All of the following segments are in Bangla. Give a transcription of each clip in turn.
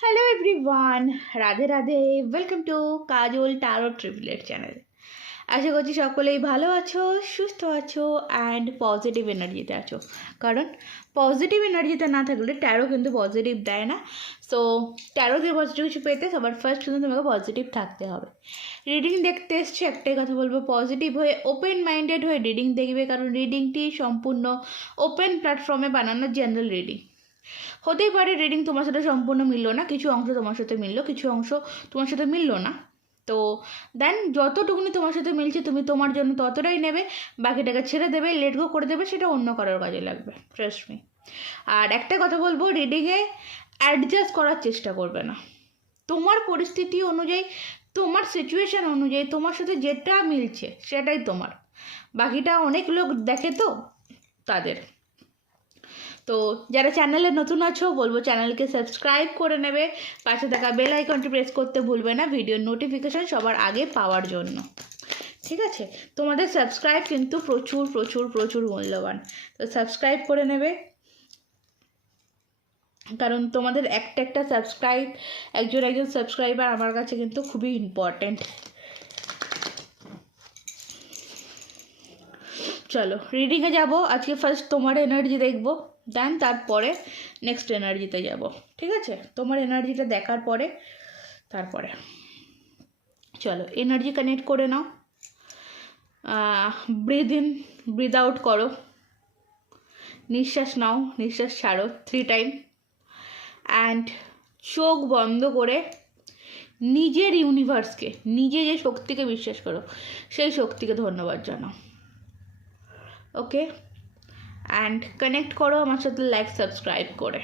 Hello everyone, Radhe Radhe. Welcome to Kajal tarot triplet channel. আশা করছি সকলেই ভালো আছো, সুস্থ আছো অ্যান্ড পজিটিভ এনার্জিতে আছো। কারণ পজিটিভ এনার্জিতে না থাকলে ট্যারো কিন্তু পজিটিভ দেয় না। সো ট্যারো দিয়ে পজিটিভ কিছু পেতে সবার ফার্স্ট কিন্তু তোমাকে পজিটিভ থাকতে হবে। রিডিং দেখতে এসছে, একটাই কথা বলবো, পজিটিভ হয়ে ওপেন মাইন্ডেড হয়ে রিডিং দেখবে। কারণ রিডিংটি সম্পূর্ণ ওপেন প্ল্যাটফর্মে বানানো জেনারেল রিডিং। হতেই পারে রিডিং তোমার সাথে সম্পূর্ণ মিললো না, কিছু অংশ তোমার সাথে মিললো, কিছু অংশ তোমার সাথে মিললো না। তো দেন যতটুকুনি তোমার সাথে মিলছে তুমি তোমার জন্য ততটাই নেবে, বাকিটাকে ছেড়ে দেবে, লেট গো করে দেবে, সেটা অন্য কারোর কাজে লাগবে, ট্রাস্ট মি। আর একটা কথা বলবো, রিডিংয়ে অ্যাডজাস্ট করার চেষ্টা করবে না। তোমার পরিস্থিতি অনুযায়ী, তোমার সিচুয়েশান অনুযায়ী তোমার সাথে যেটা মিলছে সেটাই তোমার। বাকিটা অনেক লোক দেখে তো তাদের। তো যারা চ্যানেলে নতুন আছো বলবো চ্যানেলকে সাবস্ক্রাইব করে নেবে, পাশে থাকা বেল আইকনটি প্রেস করতে ভুলবে না ভিডিওর নোটিফিকেশান সবার আগে পাওয়ার জন্য। ঠিক আছে, তোমাদের সাবস্ক্রাইব কিন্তু প্রচুর প্রচুর প্রচুর মূল্যবান। তো সাবস্ক্রাইব করে নেবে, কারণ তোমাদের একটা একটা সাবস্ক্রাইব, একজন সাবস্ক্রাইবার আমার কাছে কিন্তু খুবই ইম্পর্ট্যান্ট। চলো রিডিংয়ে যাব। আজকে ফার্স্ট তোমার এনার্জি দেখবো, দেন তারপরে নেক্সট এনার্জিতে যাব। ঠিক আছে, তোমার এনার্জিটা দেখার পরে তারপরে চলো এনার্জি কানেক্ট করে নাও। ব্রিদ ইন, ব্রিদ আউট করো, নিঃশ্বাস নাও, নিঃশ্বাস ছাড়ো 3 টাইম অ্যান্ড চোখ বন্ধ করে নিজের ইউনিভার্সকে, নিজে যে শক্তিকে বিশ্বাস করো সেই শক্তিকে ধন্যবাদ জানাও। ওকে, অ্যান্ড কানেক্ট করো আমার সাথে লাইক সাবস্ক্রাইব করে।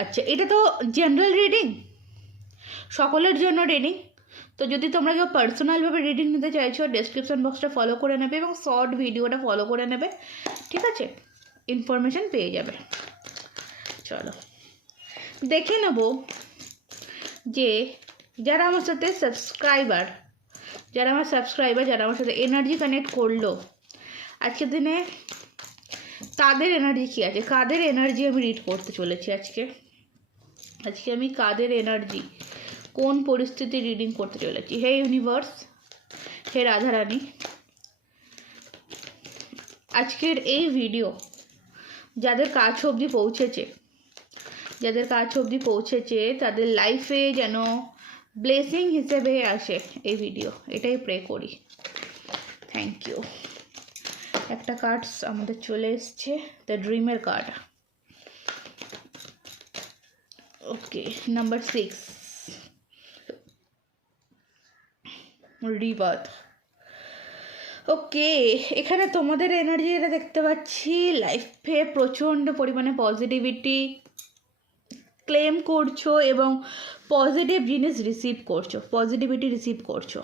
আচ্ছা, এটা তো জেনারেল রিডিং, সকলের জন্য রিডিং। তো যদি তোমরা কেউ পার্সোনালভাবে রিডিং নিতে চাইছো, ডেসক্রিপশন বক্সটা ফলো করে নেবে এবং শর্ট ভিডিওটা ফলো করে নেবে। ঠিক আছে, ইনফরমেশান পেয়ে যাবে। চলো দেখে নেব যে যারা আমার সাথে সাবস্ক্রাইবার, যারা আমার সাথে এনার্জি কানেক্ট করলো আজকের দিনে, তাদের এনার্জি কী আছে, কাদের এনার্জি আমি রিড করতে চলেছি আজকে আমি কাদের এনার্জি, কোন পরিস্থিতি রিডিং করতে চলেছি। হে ইউনিভার্স, হে রাধারানী, আজকের এই ভিডিও যাদের কাছ অবধি পৌঁছেছে তাদের লাইফে যেন ব্লেসিং হিসেবে আসে এই ভিডিও, এটাই প্রে করি। Thank you. একটা কার্ডস আমাদের চলে এসছে, দ্য ড্রিমের card. Okay, number 6, rebirth. Okay, এখানে তোমাদের এনার্জি যেটা দেখতে পাচ্ছি, লাইফে প্রচণ্ড পরিমাণে পজিটিভিটি ক্লেম করছো এবং পজিটিভ জিনিস পজিটিভিটি রিসিভ করছো।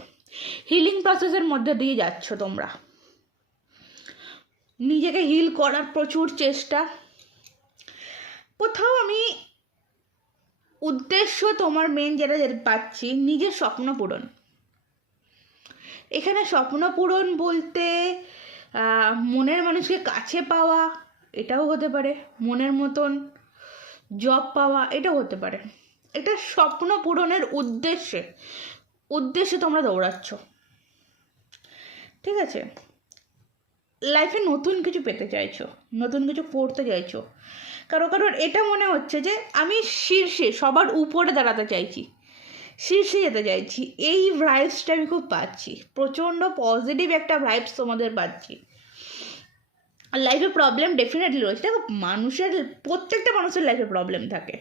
হিলিং প্রসেসের মধ্যে দিয়ে যাচ্ছ তোমরা, নিজেকে হিল করার প্রচুর চেষ্টা। কোথাও আমি উদ্দেশ্য তোমার মেন যেটা পাচ্ছি, নিজের স্বপ্ন পূরণ। এখানে স্বপ্ন পূরণ বলতে মনের মানুষকে কাছে পাওয়া, এটাও হতে পারে, মনের মতন জব পাওয়া, এটাও হতে পারে। এটা স্বপ্ন পূরণের উদ্দেশ্যে তোমরা দৌড়াচ্ছ। ঠিক আছে, লাইফে নতুন কিছু পেতে চাইছো, নতুন কিছু করতে চাইছো। কারোর এটা মনে হচ্ছে যে আমি শীর্ষে, সবার উপরে দাঁড়াতে চাইছি, শীর্ষে যেতে চাইছি। এই ভাইবসটা আমি খুব পাচ্ছি, প্রচণ্ড পজিটিভ একটা ভাইবস তোমাদের পাচ্ছি। লাইফে প্রবলেম ডেফিনেটলি রয়েছে। দেখো, প্রত্যেকটা মানুষের লাইফে প্রবলেম থাকে,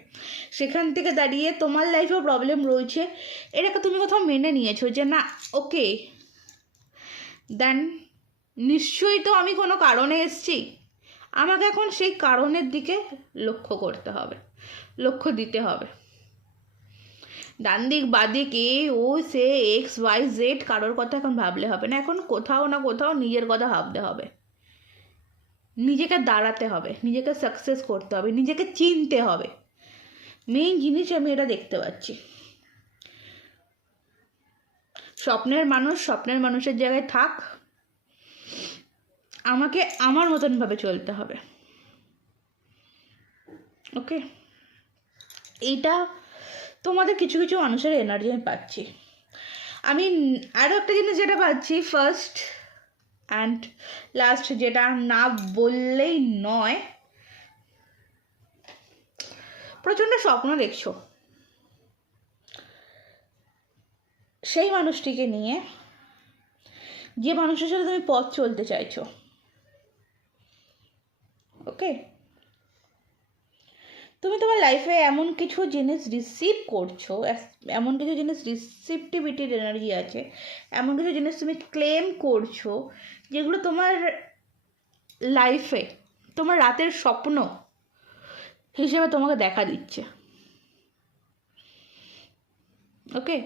সেখান থেকে দাঁড়িয়ে তোমার লাইফেও প্রবলেম রয়েছে, এটাকে তুমি কোথাও মেনে নিয়েছো যে না ওকে, দেন নিশ্চয়ই তো আমি কোনো কারণে এসেছি, আমাকে এখন সেই কারণের দিকে লক্ষ্য করতে হবে, লক্ষ্য দিতে হবে। ডান দিক বাদিক সে XYZ কারোর কথা এখন ভাবলে হবে না। এখন কোথাও না কোথাও নিজের কথা ভাবতে হবে, নিজেকে দাঁড়াতে হবে, নিজেকে সাকসেস করতে হবে, নিজেকে চিনতে হবে। মেইন জিনিস আমি এটা দেখতে পাচ্ছি। স্বপ্নের মানুষের জায়গায় থাক, আমাকে আমার মতনভাবে চলতে হবে। ওকে, এইটা তোমাদের কিছু কিছু মানুষের এনার্জি আমি পাচ্ছি। আমি আরও একটা জিনিস যেটা পাচ্ছি, ফার্স্ট অ্যান্ড লাস্ট, যেটা না বললেই নয়, প্রচণ্ড স্বপ্ন দেখছো সেই মানুষটিকে নিয়ে, যে মানুষের সাথে তুমি পথ চলতে চাইছো। ওকে, তুমি তোমার লাইফে এমন কিছু জিনিস রিসিভ করছো, এমন কিছু জিনিস রিসিপটিভিটির এনার্জি আছে, এমন কিছু জিনিস তুমি ক্লেম করছো যেগুলো তোমার লাইফে তোমার রাতের স্বপ্ন হিসেবে তোমাকে দেখা দিচ্ছে। ওকে,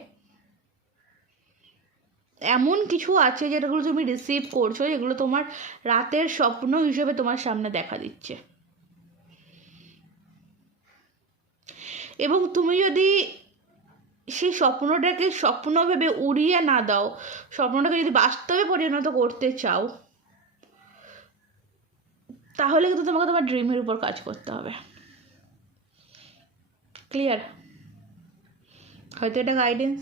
এমন কিছু আছে যেগুলো তুমি রিসিভ করছো, যেগুলো তোমার রাতের স্বপ্ন হিসেবে তোমার সামনে দেখা দিচ্ছে। এবং তুমি যদি সেই স্বপ্নটাকে স্বপ্ন ভেবে উড়িয়ে না দাও, স্বপ্নটাকে যদি বাস্তবে পরিণত করতে চাও, তাহলে কিন্তু তোমাকে তোমার ড্রিমের উপর কাজ করতে হবে। ক্লিয়ার? হয়তো এটা গাইডেন্স,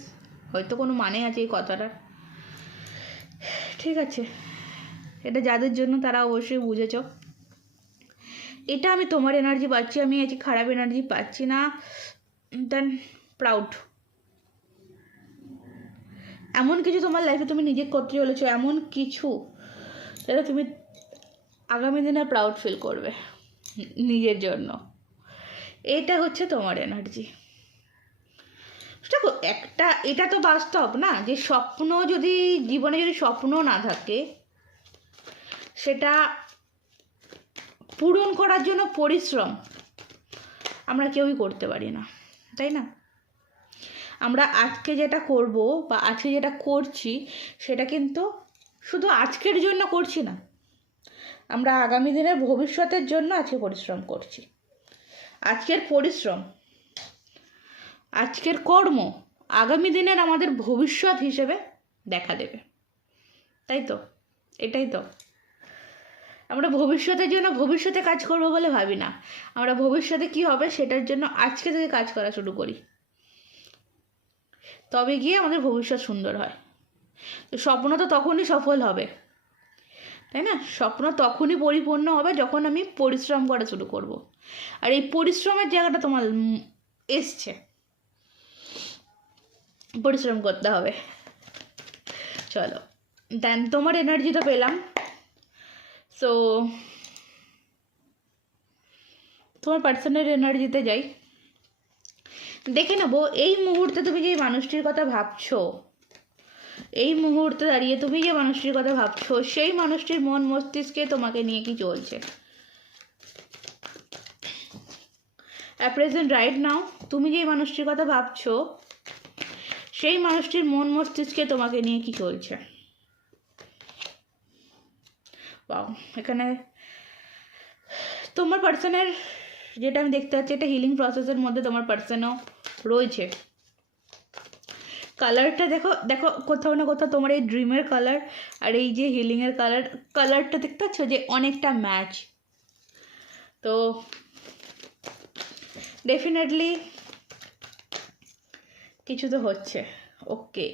হয়তো কোনো মানে আছে এই কথাটার, ঠিক আছে? এটা যাদের জন্য তারা অবশ্যই বুঝেছ। এটা আমি তোমার এনার্জি পাচ্ছি, আমি আজকে খারাপ এনার্জি পাচ্ছি না। দেন প্রাউড, এমন কিছু তোমার লাইফে তুমি নিজে করতে চলেছো, এমন কিছু যেটা তুমি আগামী দিনে প্রাউড ফিল করবে নিজের জন্য। এটা হচ্ছে তোমার এনার্জি। দেখো, এটা তো বাস্তব না, যে স্বপ্ন যদি জীবনে যদি স্বপ্ন না থাকে, সেটা পূরণ করার জন্য পরিশ্রম আমরা কেউই করতে পারি না, তাই না? আমরা আজকে যেটা করব বা আজকে যেটা করছি, সেটা কিন্তু শুধু আজকের জন্য করছি না, আমরা আগামী দিনের ভবিষ্যতের জন্য আজকে পরিশ্রম করছি। আজকের পরিশ্রম, আজকের কর্ম আগামী দিনের আমাদের ভবিষ্যৎ হিসেবে দেখা দেবে, তাই তো? এটাই তো, আমরা ভবিষ্যতের জন্য ভবিষ্যতে কাজ করবো বলে ভাবি না, আমরা ভবিষ্যতে কি হবে সেটার জন্য আজকে থেকে কাজ করা শুরু করি, তবে গিয়ে আমাদের ভবিষ্যৎ সুন্দর হয়। তো স্বপ্ন তো তখনই সফল হবে, তাই না? স্বপ্ন তখনই পরিপূর্ণ হবে যখন আমি পরিশ্রম করা শুরু করব। আর এই পরিশ্রমের জায়গাটা তোমার এসছে, পরিশ্রম করতে হবে। চলো, দেন তোমার এনার্জি তো পেলাম। সো তোমার পার্সোনাল এনার্জিতে যাই, দেখে নেবো এই মুহূর্তে তুমি যে মানুষটির কথা ভাবছো, এই মুহূর্তে দাঁড়িয়ে তুমি যে মানুষটির কথা ভাবছো, সেই মানুষটির মন মস্তিষ্কে তোমাকে নিয়ে কি চলছে। অ্যাট প্রেজেন্ট রাইট নাও তুমি যে মানুষটির কথা ভাবছো, সেই মানুষটির মন মস্তিষ্কে তোমাকে নিয়ে কি চলছে। বাও, এখানে তোমার পার্সনের, যেটা আমি দেখতে পাচ্ছি, এটা হিলিং প্রসেসের মধ্যে তোমার পার্সনও রয়েছে। কালারটা দেখো, দেখো কোথাও না কোথাও তোমার এই ড্রিমের কালার আর এই যে হিলিংয়ের কালারটা দেখতে পাচ্ছ যে অনেকটা ম্যাচ। তো ডেফিনেটলি কিছু তো হচ্ছে। ওকে,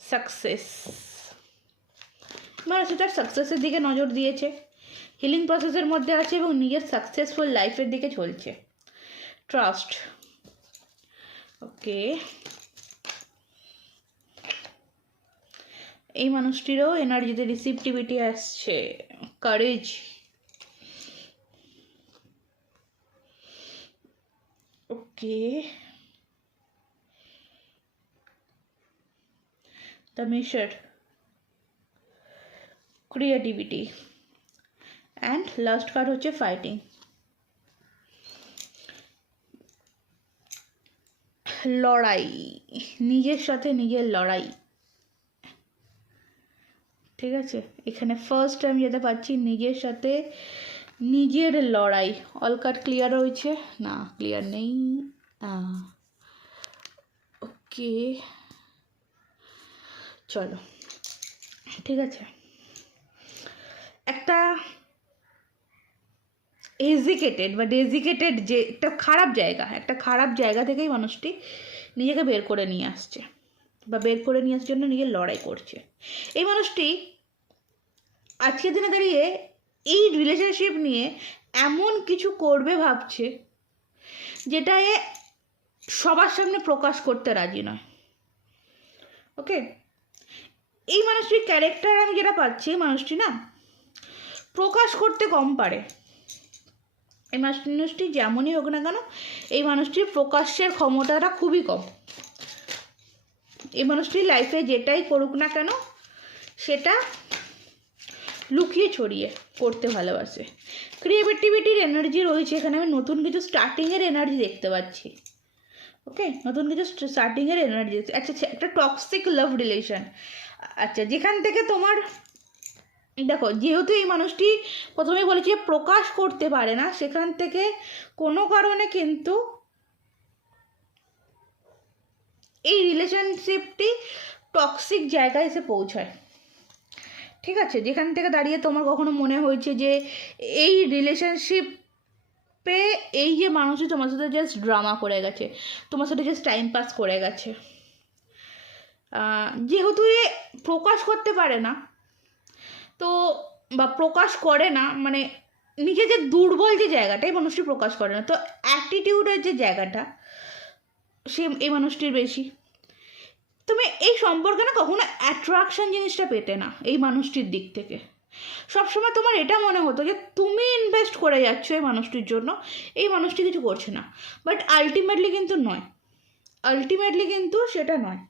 সাকসেস, মানে সেটা সাকসেসের দিকে নজর দিয়েছে, হিলিং প্রসেসের মধ্যে আছে এবং নিজের সাকসেসফুল লাইফের দিকে চলছে। ট্রাস্ট, ওকে, এই মানুষটিরও এনার্জিতে রিসিপটিভিটি আসছে, কারেজ, ওকে, দ্য মেশার, ক্রিয়েটিভিটি, অ্যান্ড লাস্ট কার্ড হচ্ছে ফাইটিং। লড়াই, নিজের সাথে নিজের লড়াই, ঠিক আছে? এখানে ফার্স্ট আমি যেতে পাচ্ছি নিজের সাথে নিজের লড়াই। অল কার্ড ক্লিয়ার হয়েছে না? ক্লিয়ার নেই। ওকে, চলো, ঠিক আছে। একটা হেজিকেটেড বা ডেজিকেটেড যে একটা খারাপ জায়গা থেকেই মানুষটি নিজেকে বের করে নিয়ে আসছে বা বের করে নিয়ে আসার জন্য নিজের লড়াই করছে। এই মানুষটি আজকের দিনে দাঁড়িয়ে এই রিলেশনশিপ নিয়ে এমন কিছু করবে ভাবছে যেটা এ সবার সামনে প্রকাশ করতে রাজি নয়। ওকে, এই মানুষটির ক্যারেক্টার আমি যেটা পাচ্ছি, মানুষটি না প্রকাশ করতে কম পারে। এই মানুষটি যেমনই হোক না কেন, এই মানুষটির প্রকাশের ক্ষমতাটা খুবই কম। এই মানুষটির লাইফে যেটাই করুক না কেন সেটা লুকিয়ে ছড়িয়ে করতে ভালোবাসে। ক্রিয়েটিভিটির এনার্জি রয়েছে এখানে, আমি নতুন কিছু স্টার্টিংয়ের এনার্জি দেখতে পাচ্ছি। ওকে, নতুন কিছু স্টার্টিংয়ের এনার্জি। আচ্ছা, একটা টক্সিক লাভ রিলেশন। আচ্ছা, যেখান থেকে তোমার দেখো, যেহেতু এই মানুষটি প্রথমেই বলেছি প্রকাশ করতে পারে না, সেখান থেকে কোনো কারণে কিন্তু এই রিলেশনশিপটি টক্সিক জায়গায় এসে পৌঁছায়। ঠিক আছে, যেখান থেকে দাঁড়িয়ে তোমার কখনো মনে হয়েছে যে এই রিলেশনশিপে এই যে মানুষটি তোমার সাথে জাস্ট ড্রামা করে গেছে, তোমার সাথে জাস্ট টাইম পাস করে গেছে। যেহেতু এ প্রকাশ করতে পারে না, তো বা প্রকাশ করে না মানে নিজে যে দুর্বল যে জায়গাটাই মানুষটি প্রকাশ করে না, তো অ্যাটিটিউডের যে জায়গাটা সে এই মানুষটির বেশি। তুমি এই সম্পর্কে না কখনো অ্যাট্রাকশন জিনিসটা পেতে না এই মানুষটির দিক থেকে। সবসময় তোমার এটা মনে হতো যে তুমি ইনভেস্ট করে যাচ্ছ এই মানুষটির জন্য, এই মানুষটি কিছু করছে না, বাট আলটিমেটলি কিন্তু সেটা নয়।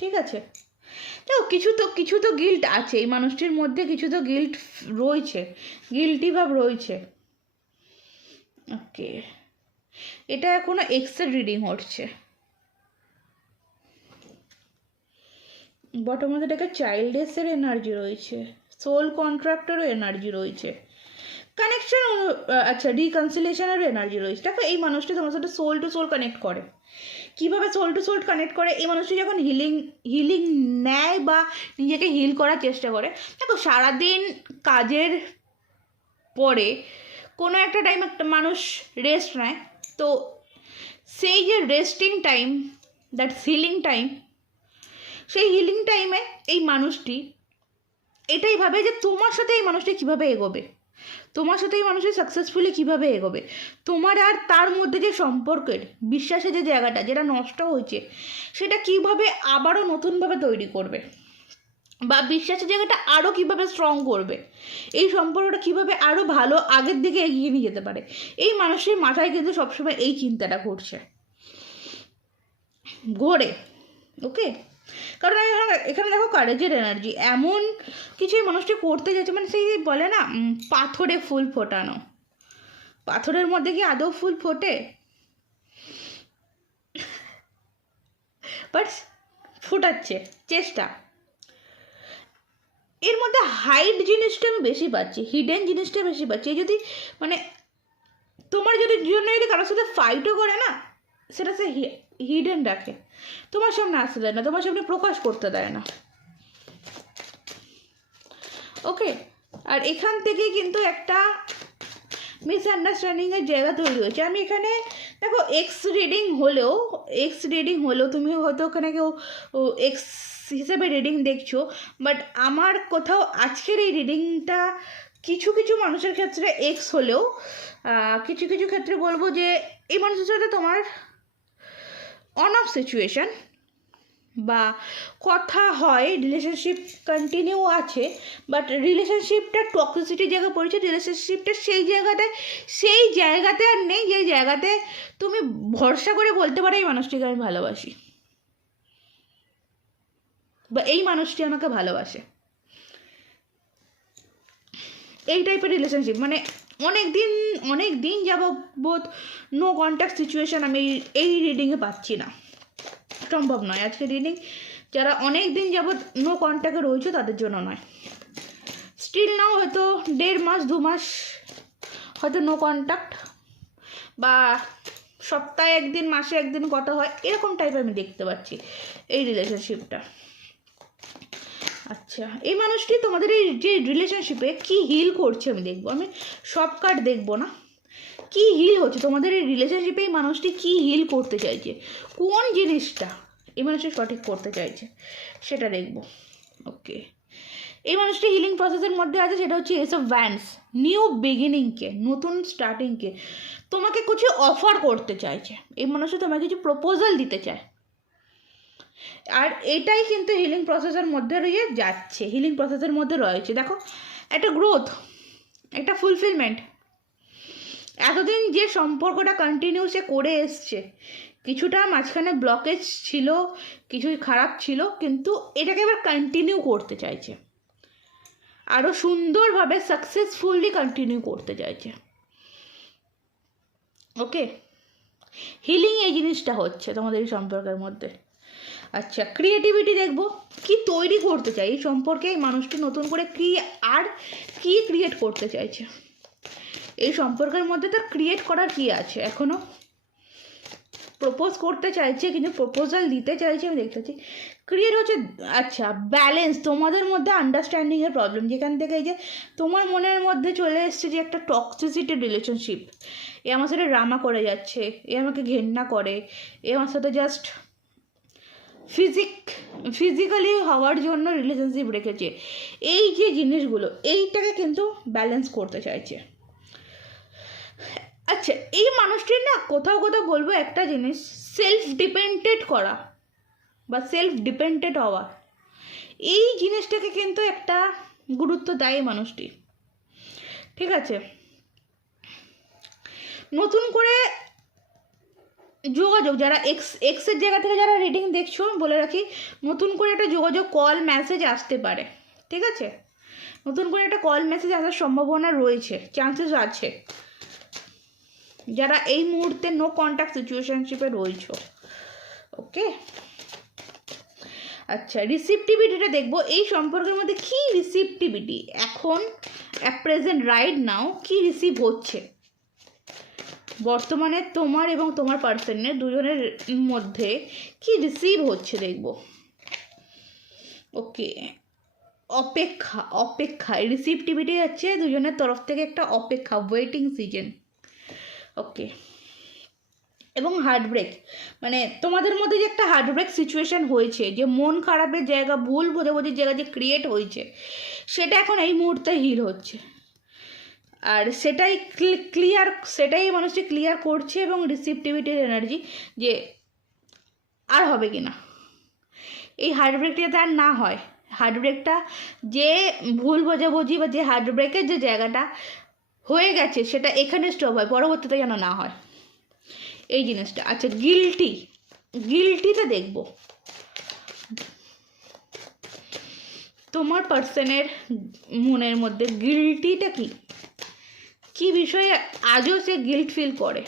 ঠিক আছে, দেখো কিছু তো গিল্ট আছে এই মানুষটির মধ্যে, কিছু তো গিল্ট রয়েছে, গিল্টি ভাব রয়েছে। ওকে, এটা এখনো এক্সের রিডিং হচ্ছে। বটম মধ্যে একটা চাইল্ডেসের এনার্জি রয়েছে, সোল কন্ট্রাক্টেরও এনার্জি রয়েছে, কানেকশন আচ্ছা রিকনসিলেশনেরও এনার্জি রয়েছে। দেখো, এই মানুষটি তোমার সাথে সোল টু সোল কানেক্ট করে। কীভাবে সোল টু সোল কানেক্ট করে? এই মানুষটি যখন হিলিং নেয় বা নিজেকে হিল করার চেষ্টা করে। দেখো, সারাদিন কাজের পরে কোনো একটা টাইম একটা মানুষ রেস্ট নেয়, তো সেই যে resting time, that's healing time, সেই হিলিং টাইমে এই মানুষটি এটাই ভাবে যে তোমার সাথে এই মানুষটি কীভাবে এগোবে, তোমার সাথে এই মানুষটি সাকসেসফুলি কীভাবে এগোবে, তোমার আর তার মধ্যে যে সম্পর্কের বিশ্বাসের যে জায়গাটা যেটা নষ্ট হয়েছে সেটা কীভাবে আবারও নতুনভাবে তৈরি করবে, বা বিশ্বাসের জায়গাটা আরও কীভাবে স্ট্রং করবে, এই সম্পর্কটা কীভাবে আরও ভালো আগের দিকে এগিয়ে নিয়ে যেতে পারে। এই মানুষের মাথায় কিন্তু সবসময় এই চিন্তাটা ঘোরে। ওকে, কারণ এখানে দেখো কারেজের এনার্জি, এমন কিছুই মানুষটি করতে যাচ্ছে, মানে সেই বলে না পাথরে ফুল ফোটানো, পাথরের মধ্যে কি আদৌ ফুল ফোটে? বাট ফোটাচ্ছে চেষ্টা। এর মধ্যে হাইড জিনিসটা আমি বেশি পাচ্ছি, হিডেন জিনিসটা বেশি পাচ্ছি। যদি মানে তোমার জন্য যদি কারোর সাথে ফাইটও করে না, সেটা সে হিডেন রাখে, তোমার সামনে আসতে দেয় না, তোমার সামনে প্রকাশ করতে দেয় না। ওকে, আর এখান থেকে কিন্তু একটা মিসআন্ডারস্ট্যান্ডিংয়ের জায়গা তৈরি হয়েছে। আমি এখানে দেখো এক্স রিডিং হলেও তুমি হয়তো ওখানে কেউ এক্স হিসেবে রিডিং দেখছো, বাট আমার কোথাও আজকের এই রিডিংটা কিছু মানুষের ক্ষেত্রে এক্স হলেও কিছু ক্ষেত্রে বলবো যে এই মানুষের সাথে তোমার অন অফ সিচুয়েশান বা কথা হয়, রিলেশনশিপ কন্টিনিউ আছে, বাট রিলেশনশিপটা টক্সিসিটির জায়গা পড়েছে, রিলেশনশিপটা সেই জায়গাতে আর নেই যে জায়গাতে তুমি ভরসা করে বলতে পারো এই মানুষটিকে আমি ভালোবাসি বা এই মানুষটি আমাকে ভালোবাসে। এই টাইপের রিলেশনশিপ মানে অনেক দিন যাবত নো কন্ট্যাক্ট সিচুয়েশান আমি এই রিডিংয়ে পাচ্ছি না, সম্ভব নয়। আজকে রিডিং যারা অনেক দিন যাবৎ নো কন্ট্যাক্টে রয়েছে তাদের জন্য নয়, স্টিল নাও হয়তো 1.5 মাস 2 মাস হয়তো নো কন্ট্যাক্ট, বা সপ্তাহে 1 দিন মাসে 1 দিন কথা হয়, এরকম টাইপের আমি দেখতে পাচ্ছি এই রিলেশনশিপটা। আচ্ছা, এই মানুষটি তোমাদের এই যে রিলেশনশিপে কি হিল করছে আমি দেখবো, আমি সব কার্ড দেখবো না, কি হিল হচ্ছে তোমাদের এই রিলেশনশিপে, এই মানুষটি কি হিল করতে চাইছে, কোন জিনিসটা এই মানুষটি সঠিক করতে চাইছে সেটা দেখবো। ওকে, এই মানুষটি হিলিং প্রসেসের মধ্যে আছে, সেটা হচ্ছে এস অফ ভ্যান্স, নিউ বিগিনিংকে, নতুন স্টার্টিংকে তোমাকে কিছু অফার করতে চাইছে, এই মানুষটি তোমাকে কিছু প্রপোজাল দিতে চায়। আর এটাই কিন্তু হিলিং প্রসেসের মধ্যে রয়ে যাচ্ছে, হিলিং প্রসেসের মধ্যে রয়েছে। দেখো, একটা গ্রোথ, একটা ফুলফিলমেন্ট, এতদিন যে সম্পর্কটা কন্টিনিউ সে করে এসছে, কিছুটা মাঝখানে ব্লকেজ ছিল, কিছু খারাপ ছিল, কিন্তু এটাকে এবার কন্টিনিউ করতে চাইছে, আরও সুন্দরভাবে সাকসেসফুলি কন্টিনিউ করতে চাইছে। ওকে, হিলিং এই জিনিসটা হচ্ছে তোমাদের এই সম্পর্কের মধ্যে। আচ্ছা, ক্রিয়েটিভিটি দেখবো, কি তৈরি করতে চাই এই সম্পর্কে এই মানুষটি, নতুন করে কি ক্রিয়েট করতে চাইছে এই সম্পর্কের মধ্যে, তার ক্রিয়েট করার কি আছে, এখনও প্রপোজ করতে চাইছে কিন্তু প্রপোজাল দিতে চাইছে আমি দেখতে পাচ্ছি। ক্রিয়েট হচ্ছে, আচ্ছা ব্যালেন্স, তোমাদের মধ্যে আন্ডারস্ট্যান্ডিংয়ের প্রবলেম, যেখান থেকে এই যে তোমার মনের মধ্যে চলে এসছে যে একটা টক্সিসিটি রিলেশনশিপ, এ আমার সাথে ড্রামা করে যাচ্ছে, এ আমাকে ঘেন্না করে, এ আমার সাথে জাস্ট ফিজিক্যালি হওয়ার জন্য রিলেশনশিপ রেখেছে, এই যে জিনিসগুলো এইটাকে কিন্তু ব্যালেন্স করতে চাইছে। আচ্ছা, এই মানুষটির না কোথাও বলবো একটা জিনিস, সেলফ ডিপেন্ডেন্ট করা বা সেলফ ডিপেন্ডেন্ট হওয়া, এই জিনিসটাকে কিন্তু একটা গুরুত্ব দেয় মানুষটি। ঠিক আছে, নতুন করে যোগাযোগ, যারা এক্সের জায়গা থেকে যারা রিডিং দেখছো বলে রাখি, নতুন করে একটা যোগাযোগ, কল মেসেজ আসতে পারে। ঠিক আছে, নতুন করে একটা কল মেসেজ আসার সম্ভাবনা রয়েছে, চান্সেস আছে, যারা এই মুহূর্তে নো কন্ট্যাক্ট সিচুয়েশনশিপে রয়েছে। ওকে, আচ্ছা রিসিপটিভিটিটা দেখবো, এই সম্পর্কের মধ্যে কি রিসিপটিভিটি এখন অ্যাট প্রেজেন্ট রাইট নাও কি রিসিভ হচ্ছে বর্তমানে তোমার এবং তোমার পার্সনের দুজনের মধ্যে কি রিসিভ হচ্ছে দেখবো। ওকে, অপেক্ষা রিসিপটিভিটি হচ্ছে দুজনের তরফ থেকে একটা অপেক্ষা, ওয়েটিং সিজন। ওকে, এবং হার্টব্রেক, মানে তোমাদের মধ্যে যে একটা হার্টব্রেক সিচুয়েশান হয়েছে, যে মন খারাপের জায়গা, ভুল বোঝাবুঝির জায়গা যে ক্রিয়েট হয়েছে, সেটা এখন এই মুহূর্তে হিল হচ্ছে, আর সেটাই মানুষটি ক্লিয়ার করছে, এবং রিসিপটিভিটির এনার্জি যে আর হবে কি না, এই হার্টব্রেকটা যাতে আর না হয়, হার্টব্রেকটা যে ভুল বোঝাবুঝি বা যে হার্টব্রেকের যে জায়গাটা হয়ে গেছে সেটা এখানে স্টপ হয়, পরবর্তীতে যেন না হয় এই জিনিসটা। আচ্ছা, গিল্টিতে দেখব তোমার পার্সনের মনের মধ্যে গিল্টিটা কি বিষয়ে আজও সে গিল্ট ফিল করে,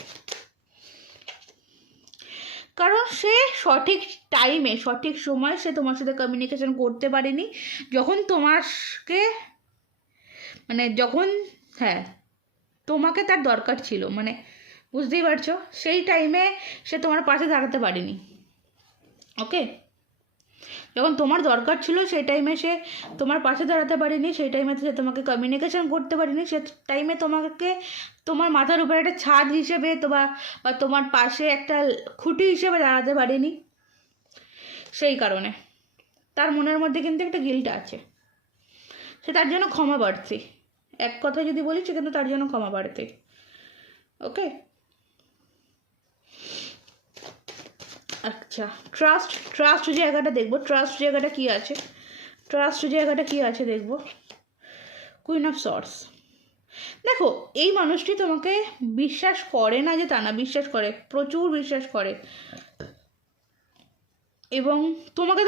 কারণ সে সঠিক টাইমে সঠিক সময় সে তোমার সাথে কমিউনিকেশন করতে পারেনি, যখন তোমাকে তার দরকার ছিল, মানে বুঝতেই পারছো, সেই টাইমে সে তোমার পাশে দাঁড়াতে পারেনি। ওকে, যখন তোমার দরকার ছিল সেই টাইমে সে তোমার পাশে দাঁড়াতে পারেনি, সেই টাইমে সে তোমাকে কমিউনিকেশন করতে পারেনি, সে টাইমে তোমার মাথার উপরে একটা ছাদ হিসেবে বা তোমার পাশে একটা খুঁটি হিসেবে দাঁড়াতে পারেনি, সেই কারণে তার মনের মধ্যে কিন্তু একটা গিল্ট আছে, সে তার জন্য ক্ষমা প্রার্থী, এক কথা যদি বলি সে কিন্তু তার জন্য ক্ষমা প্রার্থী। ওকে, আচ্ছা ট্রাস্ট জায়গাটা দেখবো, ট্রাস্ট জায়গাটা কি আছে দেখবো। কুইন অফ সর্টস, দেখো এই মানুষটি তোমাকে বিশ্বাস করে না যে তা না, বিশ্বাস করে, প্রচুর বিশ্বাস করে, এবং তোমাকে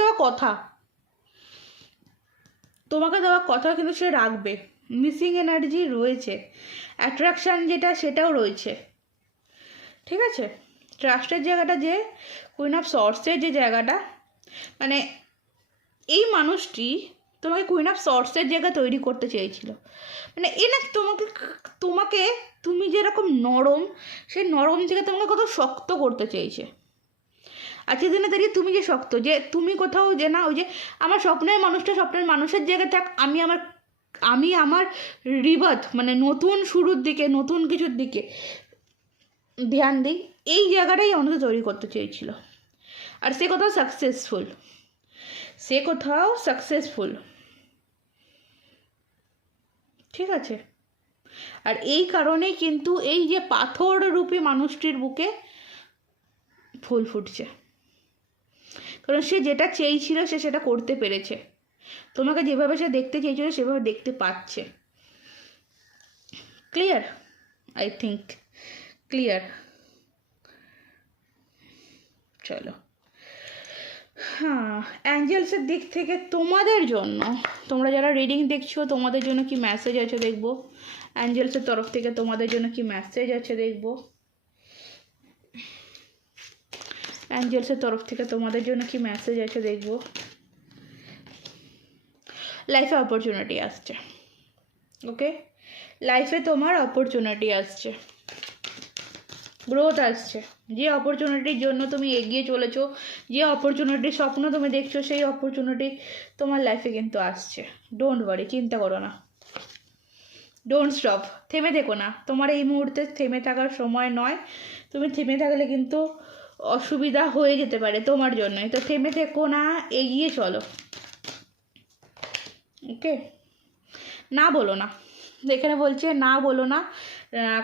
দেওয়া কথা কিন্তু সে রাখবে। মিসিং এনার্জি রয়েছে, অ্যাট্রাকশান যেটা সেটাও রয়েছে। ঠিক আছে, ট্রাস্টের জায়গাটা, যে কুইন অফ সর্টসের যে জায়গাটা, মানে এই মানুষটি তোমাকে কুইন অফ সর্টসের জায়গা তৈরি করতে চেয়েছিল, মানে এ না তুমি যেরকম নরম, সেই নরম থেকে তোমাকে কত শক্ত করতে চেয়েছে, আজকের দিনে দাঁড়িয়ে তুমি যে শক্ত, যে তুমি কোথাও যে না ওই যে আমার স্বপ্নের মানুষটা স্বপ্নের মানুষের জায়গায় থাক, আমি আমার রিবার্থ মানে নতুন শুরুর দিকে, নতুন কিছুর দিকে ধ্যান দিই, এই জায়গাটাই অন্তত তৈরি করতে চেয়েছিল। আর সে কোথাও সাকসেসফুল, ঠিক আছে। আর এই কারণেই কিন্তু এই যে পাথররূপী মানুষটির বুকে ফুল ফুটছে, কারণ সে যেটা চেয়েছিল সে সেটা করতে পেরেছে। তোমাকে যেভাবে সে দেখতে চেয়েছিল সেভাবে দেখতে পাচ্ছে। ক্লিয়ার? I think clear. চলো, হ্যাঁ, অ্যাঞ্জেলসের দিক থেকে তোমাদের জন্য, তোমরা যারা রিডিং দেখছো তোমাদের জন্য কি মেসেজ আছে দেখবো। অ্যাঞ্জেলসের তরফ থেকে তোমাদের জন্য কি মেসেজ আছে দেখবো। অ্যাঞ্জেলসের তরফ থেকে তোমাদের জন্য কি মেসেজ আছে দেখবো। লাইফে অপরচুনিটি আসছে, ওকে, লাইফে তোমার অপরচুনিটি আসছে, গ্রোথ আসছে। যে অপরচুনিটির জন্য তুমি এগিয়ে চলেছো, যে অপরচুনিটির স্বপ্ন তুমি দেখছো, সেই অপরচুনিটি তোমার লাইফে কিন্তু আসছে। ডোন্ট ওয়ারি, চিন্তা করো না, ডোন্ট স্টপ, থেমে দেখো না। তোমার এই মুহূর্তে থেমে থাকার সময় নয়। তুমি থেমে থাকলে কিন্তু অসুবিধা হয়ে যেতে পারে তোমার জন্যই। তো থেমে থেকো না, এগিয়ে চলো, ওকে। না বলো না, এখানে বলছে না বলো না,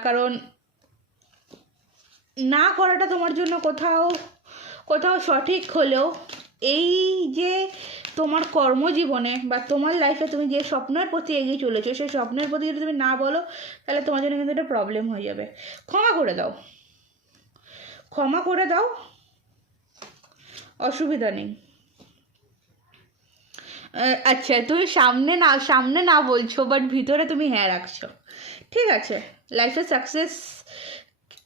কারণ না করাটা তোমার জন্য কোথাও সঠিক হলেও এই যে তোমার কর্মজীবনে বা তোমার লাইফে তুমি যে স্বপ্নের প্রতি এগিয়ে চলেছো, সেই স্বপ্নের প্রতি যদি তুমি না বলো তাহলে তোমার জন্য কিন্তু একটা প্রবলেম হয়ে যাবে। ক্ষমা করে দাও, অসুবিধা নেই। আচ্ছা, তুমি সামনে না বলছো, বাট ভিতরে তুমি হ্যাঁ রাখছো, ঠিক আছে। লাইফে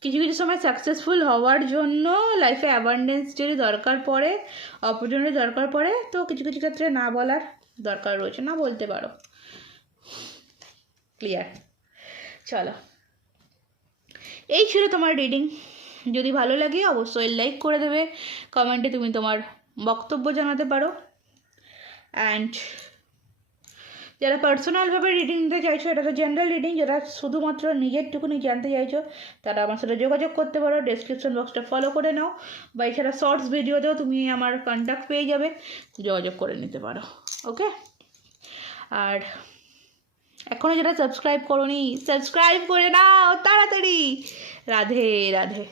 কিছু সময় সাকসেসফুল হওয়ার জন্য লাইফে অ্যাবান্ডেন্স যদি দরকার পড়ে, অপরচুনিটি দরকার পড়ে, তো কিছু ক্ষেত্রে না বলার দরকার রয়েছে, না বলতে পারো। ক্লিয়ার? চলো, এই ছিল তোমার রিডিং। যদি ভালো লাগে অবশ্যই লাইক করে দেবে, কমেন্টে তুমি তোমার বক্তব্য জানাতে পারো। অ্যান্ড যারা পার্সোনালভাবে রিডিং নিতে চাইছো, এটা তো জেনারেল রিডিং, যারা শুধুমাত্র নিজেরটুকুনি জানতে চাইছো তারা আমার সাথে যোগাযোগ করতে পারো, ডেসক্রিপশন বক্সটা ফলো করে নাও, বা এছাড়া শর্টস ভিডিওতেও তুমি আমার কন্ট্যাক্ট পেয়ে যাবে, যোগাযোগ করে নিতে পারো, ওকে। আর এখনও যারা সাবস্ক্রাইব করোনি, সাবস্ক্রাইব করে নাও তাড়াতাড়ি। রাধে রাধে।